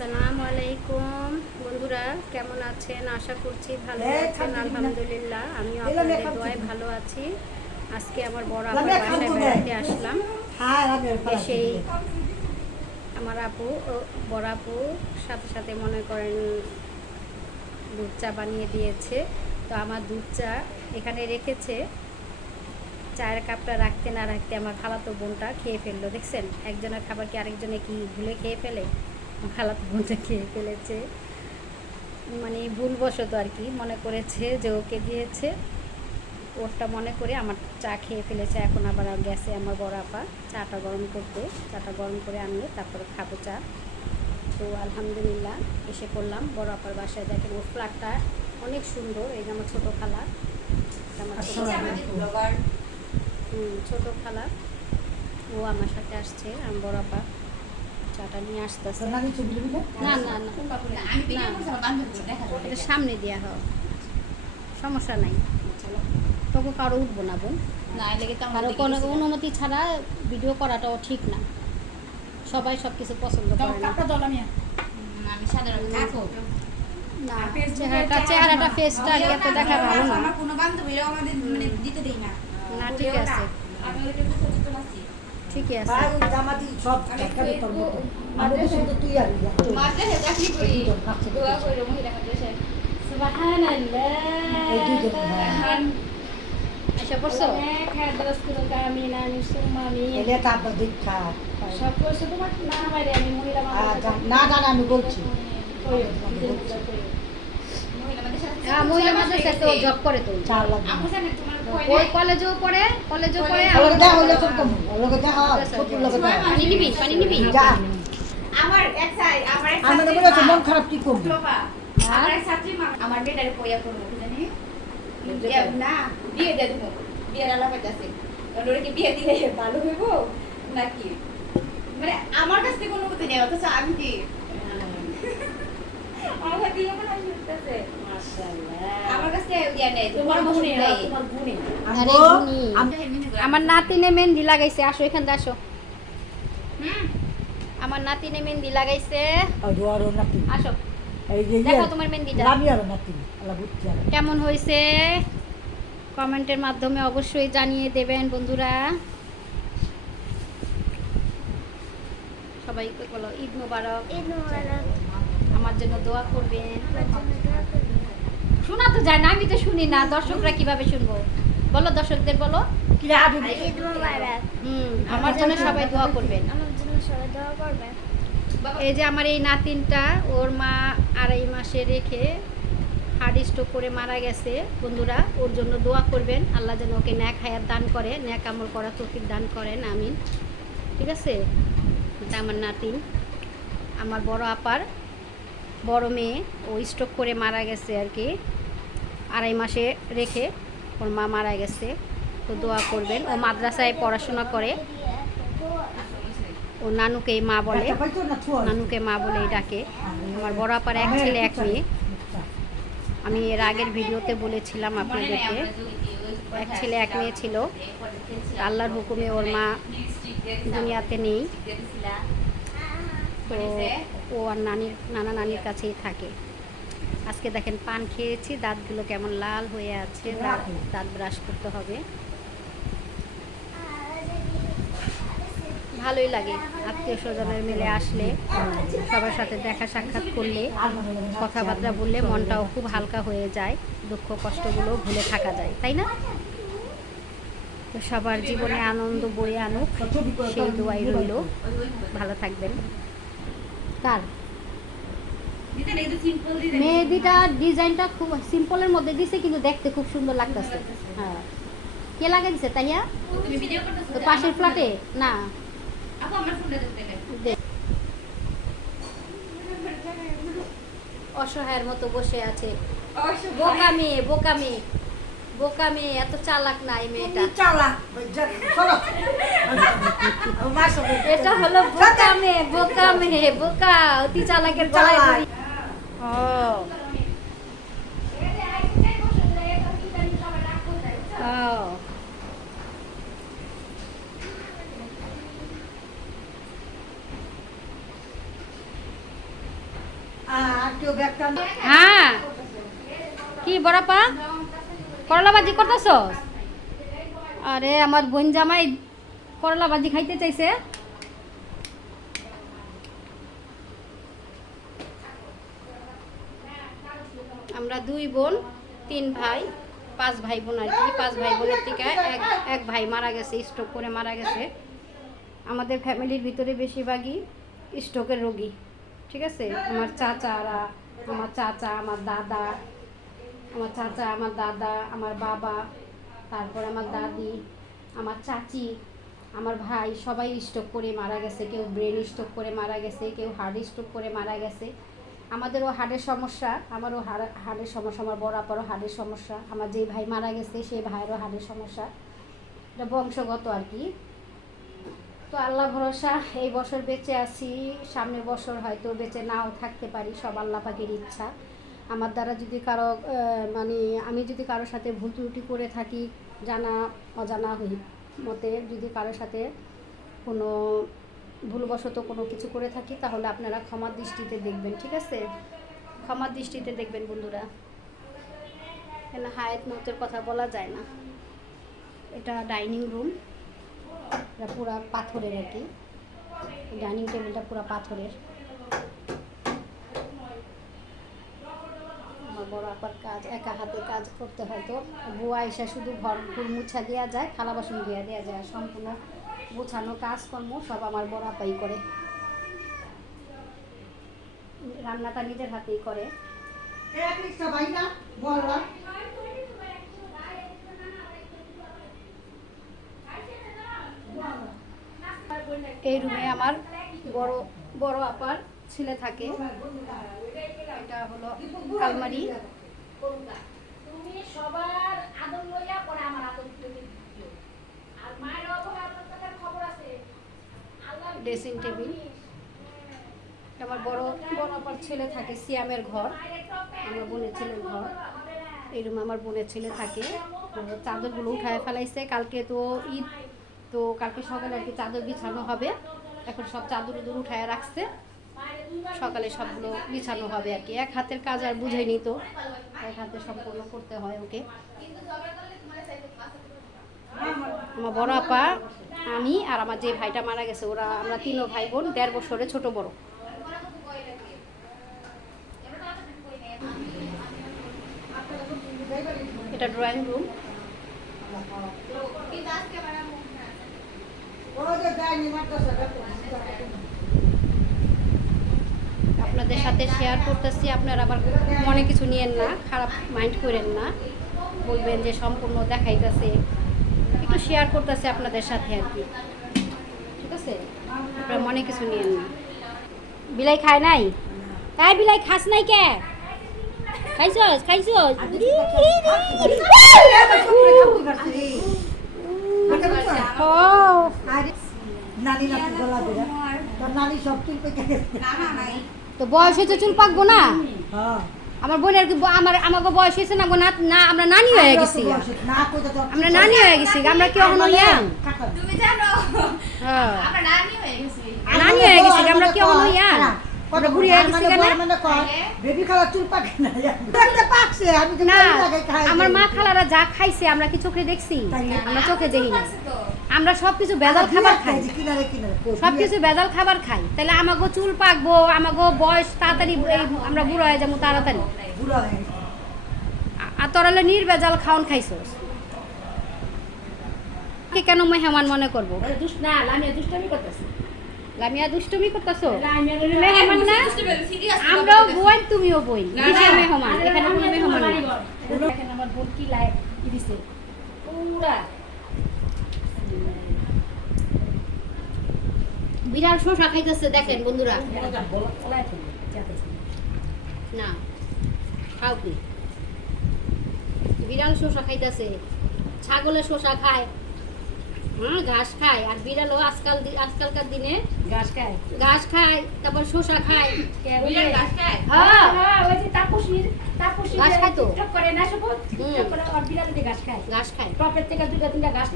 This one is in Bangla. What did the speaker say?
আসসালামু আলাইকুম বন্ধুরা, কেমন আছেন? আশা করছি ভালো আছেন। আলহামদুলিল্লাহ, আমিও আপনাদের দোয়ায় ভালো আছি। আজকে আমার বড় আপুর বাসায় বেড়াতে আসলাম। সেই আমার আপু ও বড় আপু সাথে সাথে মনে করেন দুধ চা বানিয়ে দিয়েছে। তো আমার দুধ চা এখানে রেখেছে, চায়ের কাপটা রাখতে না রাখতে আমার খালাতো বোনটা খেয়ে ফেললো। দেখছেন, একজনের খাবার কি আরেকজনে কি ভুলে খেয়ে ফেলে? খালাতো বোনটা খেয়ে ফেলেছে, মানে ভুলবশত আর কি, মনে করেছে যে ওকে দিয়েছে, ওরটা মনে করে আমার চা খেয়ে ফেলেছে। এখন আবার গ্যাসে আমার বড় আপা চাটা গরম করতে, চাটা গরম করে আনলে তারপরে খাবো চা। তো আলহামদুলিল্লাহ এসে পড়লাম বড় আপার বাসায়। দেখেন ওর ফ্ল্যাটটা অনেক সুন্দর। এই যে আমার ছোটো খালা, আমার ছোটো খালা, ও আমার সাথে আসছে। আমি বড় আপা চাটা নিয়ে আসতেছে। না না না, এটা সামনে দেওয়া হোক, সমস্যা নাই। তবু কারো উঠবো না বোন, কারো কোনো অনুমতি ছাড়া ভিডিও করাটাও ঠিক না। সবাই সব কিছু পছন্দ করে না। চেহারাটা ফেসটা এত দেখা ভালো না। না ঠিক আছে, ঠিকই আছে। আচ্ছা পড়ছো? আমি বলছি মহিলা মাদ্রাসায় তো জব করে, তো ওই কলেজেও পড়ে, কলেজেও পড়ে। পানি নিবি, পানি নিবি। মন খারাপ কি করবি? আমার বেটারে পয়া করবো জানি না, বিয়ে দিয়ে দেবো, বিয়ের আলাপ আছে। ওরা কি বিয়ে দিলে ভালো হইব নাকি? মানে আমার কাছ থেকে অনুমতি নেই, অথচ আমি কি আমার নাতিনে মেহেন্দি লাগাইছে। আসো এখানে আসো। আমার নাতিনে মেহেন্দি লাগাইছে। আসো দেখো তোমার মেহেন্দিটা কেমন হয়েছে। কমেন্টের মাধ্যমে অবশ্যই জানিয়ে দেবেন বন্ধুরা। সবাইকে বলো ঈদ মোবারক। আমার জন্য দোয়া করবেন। শোনা তো যায় না, আমি তো শুনি না, দর্শকরা কিভাবে শুনবো? বলো দর্শকদের, বলো আমার জন্য সবাই দোয়া করবেন। এই যে আমার এই নাতিনটা, ওর মা 2.5 মাসে রেখে হার্ট স্ট্রোক করে মারা গেছে বন্ধুরা। ওর জন্য দোয়া করবেন, আল্লাহ যেন ওকে ন্যাক হায়াত দান করে, ন্যাক আমল করা তৌফিক দান করেন, আমিন। ঠিক আছে, এটা আমার নাতিন, আমার বড় আপার বড় মেয়ে। ও স্ট্রোক করে মারা গেছে আর কি, 2.5 মাসে রেখে ওর মা মারা গেছে। তো দোয়া করবেন। ও মাদ্রাসায় পড়াশোনা করে, ও নানুকেই মা বলে, নানুকে মা বলেই ডাকে। আমার বড় আপার 1 ছেলে 1 মেয়ে। আমি এর আগের ভিডিওতে বলেছিলাম আপনাদেরকে, 1 ছেলে 1 মেয়ে ছিল। আল্লাহর হুকুমে ওর মা দুনিয়াতে নেই। তো ও আর নানা নানির কাছেই থাকে। আজকে দেখেন পান খেয়েছি, দাঁতগুলো কেমন লাল হয়ে আছে, দাঁত ব্রাশ করতে হবে। ভালোই লাগে আত্মীয় স্বজনের মিলে আসলে, সবার সাথে দেখা সাক্ষাৎ করলে, কথাবার্তা বললে মনটাও খুব হালকা হয়ে যায়, দুঃখ কষ্টগুলো ভুলে থাকা যায়, তাই না? তো সবার জীবনে আনন্দ বয়ে আনুক, সেই দোয়াই রইল। ভালো থাকবেন। কার মেহেদিটা ডিজাইনটা খুব সিম্পলের মধ্যে দিছে, কিন্তু দেখতে খুব সুন্দর লাগতেছে। হ্যাঁ, কে লাগাই দিছে? তাইয়া পাশের ফ্ল্যাটে না, অসহায়ের মতো বসে আছে। বোকা মেয়ে, বোকা মেয়ে, বোকা মেয়ে, এত চালাক না এই মেয়েটা। এটা হলো বোকা মেয়ে, বোকা মেয়ে, বোকা, অতি চালাকের গলায় ধরি। ও আর কেউ ব্যাগটা হ্যাঁ কি বড়াপা করলা ভাজি করতেছ? আরে আমার বোন জামাই করলা ভাজি খাইতে চাইছে। আমরা 2 বোন 3 ভাই 5 ভাই বোন আর কি। 5 ভাই বোনের থেকে এক ভাই মারা গেছে, স্ট্রোক করে মারা গেছে। আমাদের ফ্যামিলির ভিতরে বেশিরভাগই স্ট্রোকের রোগী, ঠিক আছে। আমার চাচারা, আমার চাচা, আমার দাদা, আমার বাবা, তারপর আমার দাদি, আমার চাচি, আমার ভাই সবাই স্ট্রোক করে মারা গেছে। কেউ ব্রেন স্ট্রোক করে মারা গেছে, কেউ হার্ট স্ট্রোক করে মারা গেছে। আমাদেরও হার্টের সমস্যা, আমারও হার্টের সমস্যা, আমার বড় আপারও হার্টের সমস্যা, আমার যে ভাই মারা গেছে সেই ভাইয়েরও হার্টের সমস্যা। এটা বংশগত আর কি। তো আল্লাহ ভরসা এই বছর বেঁচে আছি, সামনের বছর হয়তো বেঁচে নাও থাকতে পারি, সব আল্লাহ পাকের ইচ্ছা। আমার দ্বারা যদি কারো মানে আমি যদি কারোর সাথে ভুল ত্রুটি করে থাকি, জানা অজানা হই মতে যদি কারোর সাথে কোনো ভুলবশত কোনো কিছু করে থাকি, তাহলে আপনারা ক্ষমার দৃষ্টিতে দেখবেন, ঠিক আছে। ক্ষমার দৃষ্টিতে দেখবেন বন্ধুরা, কেন হায়াত মতের কথা বলা যায় না। এটা ডাইনিং রুম, এটা পুরা পাথরের আর কি। ডাইনিং টেবিলটা পুরা পাথরের। আমার বড় আপার কাজ, একা হাতে কাজ করতে হয়, তো বুয়া এসে শুধু ঘর মুছা দেওয়া যায়, থালা বাসন ধুয়ে দেওয়া যায়, সম্পূর্ণ গোছানো কাজকর্ম সব আমার বড় আপাই করে। রান্নাটা নিজের হাতেই করে। এই রুমে আমার বড় আপার ছেলে থাকে। এটা হলো আলমারি। তুমি সবার আদর লইয়া পরে আমার আদর দিতে দিও। আর মায়ের অবহেলার খবর আছে। Dressing table. আমার বড় আপার ছেলে থাকে, সিয়ামের ঘর, আমার বোনের ছেলের ঘর। এই রুমে আমার বোনের ছেলে থাকে। চাদরগুলো উঠায় ফেলাইছে, কালকে তো ঈদ, তো কালকে সকালে আর কি চাদর বিছানো হবে। এখন সব চাদর উঠায় রাখছে, সকালে সবগুলো বিছানো হবে আর কি। এক হাতের কাজ আর বুঝাইনি, তো এক হাতে সম্পূর্ণ করতে হয় ওকে। আমার বড় আপা, আমি আর আমার যে ভাইটা মারা গেছে, ওরা আমরা 3 ভাই বোন, 1.5 বছরে ছোট বড়। এটা ড্রয়িং রুম। আপনাদের সাথে শেয়ার করতেছি, আপনারা আবার মনে কিছু নিয়েন না, খারাপ মাইন্ড করেন না, বলবেন যে সম্পূর্ণ দেখাইতেছে, একটু শেয়ার করতেছে আপনাদের সাথে আর কি, ঠিক আছে। আপনারা মনে কিছু নিয়েন না। বিলাই খায় নাই? তাই বিলাই খাস নাই কে? খাইছস? তো বয়স হয়েছে, চুল পাকবো না? আমার বোনের আমাকে বয়স হয়েছে না, না আমরা নানি হয়ে গেছি, আমরা নানি হয়ে গেছি, আমরা কি এখনো ইয়াং? তুমি জানো হ্যাঁ, আমরা নানি হয়ে গেছি। নানি হয়ে গেছি, আমরা কি এখনো ইয়াং? আমরা বুড়ি হয়ে গেছি কেন? বেবি খালা চুল পাকে না, দেখতে পাকছে। আমি তো না, আগে খাই। আমার মা খালারা যা খাইছে আমরা কি চোখে দেখছি? আমরা চোখে দেখি না। আমরা সবকিছু ভেজাল খাবার খাই, কিনারে সবকিছু ভেজাল খাবার খাই। তাহলে আমাকে চুল পাকবো, আমাকে বয়স তাড়াতাড়ি, আমরা বুড়ো হয়ে যাবো তাড়াতাড়ি। বুড়া হয়ে গেছে। আর তোরা হলো নির্ভেজাল খাওন খাইছস, কে কেন মেহমান মনে করবো? না লামিয়া দুষ্টামি করতেছে। লামিয়া দুষ্টুমি করতেছো? তুমি মেহমান না? আমরাও বোন, তুমিও বোন, কিসের মেহমান? এখানে কোনো মেহমান না। দেখেন আমার বোন কি লাইক কি দিছে পুরা বিড়াল শসা খাইতেছে, দেখেন বন্ধুরা। না খাও কি? বিড়াল শসা খাইতেছে, ছাগলের শসা খায়, হ্যাঁ ঘাস খায়। আর বিড়ালও আজকালকার দিনে ঘাস খায়। ঘাস খায়, তারপর শসা খায়। বিড়াল ঘাস খায়? হ্যাঁ, হ্যাঁ ওই যে তাপসীর ঘাস খায় তো। টিকটক করে না সবুজ হুম। টিকটক করে আর বিড়াল দিয়ে ঘাস খায়। ঘাস খায়। টপের থেকে 2-3টা ঘাস